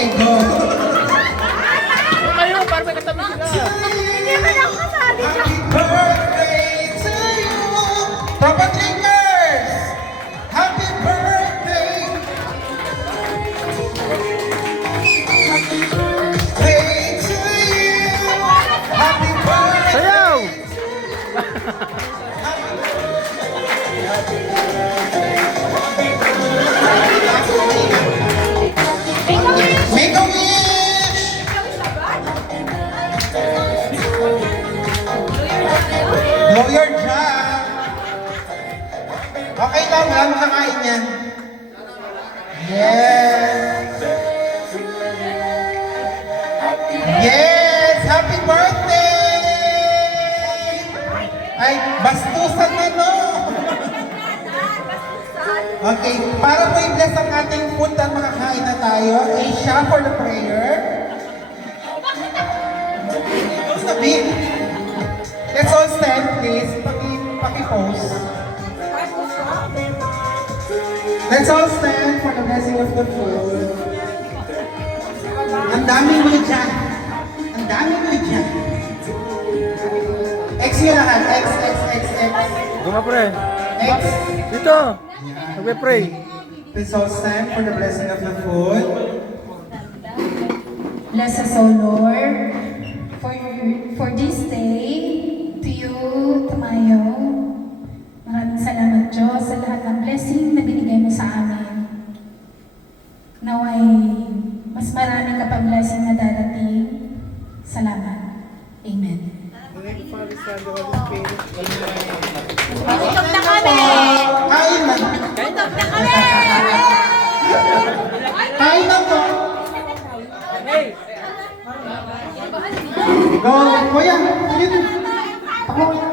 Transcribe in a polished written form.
Okay, go. Kayo, para may katabi sila. Hindi man ako kasali dyan. Happy birthday to you. Papa Drinkers! Happy birthday! Happy birthday to you. Happy birthday. Sayaw! Make a wish! Blow your drum! Okay lang, wala makakain yan. Yes! Yes! Happy birthday! Ay, bastusan na no! Okay, para po i-bless ang ating food at makakain na tayo, Asia for the prayer. Sabi, let's all stand please, paki-pose. Let's all stand for the blessing of the food. Ang dami mo dyan. Ang dami mo dyan. X yun lahat. X. Guma pre. X. Dito. Nagpe-pray. Let's all stand for the blessing of the food. Bless us, O Lord, for this day, to you, Tumayo. Maraming salamat, Diyos, sa lahat ng blessing na binigay mo sa amin. Naway, mas marami ka pang blessing na darating. Salamat. Amen. Gutom na kami! Kain na. Gutom na kami! Kain na po. Go, kuya. Yun. Ako.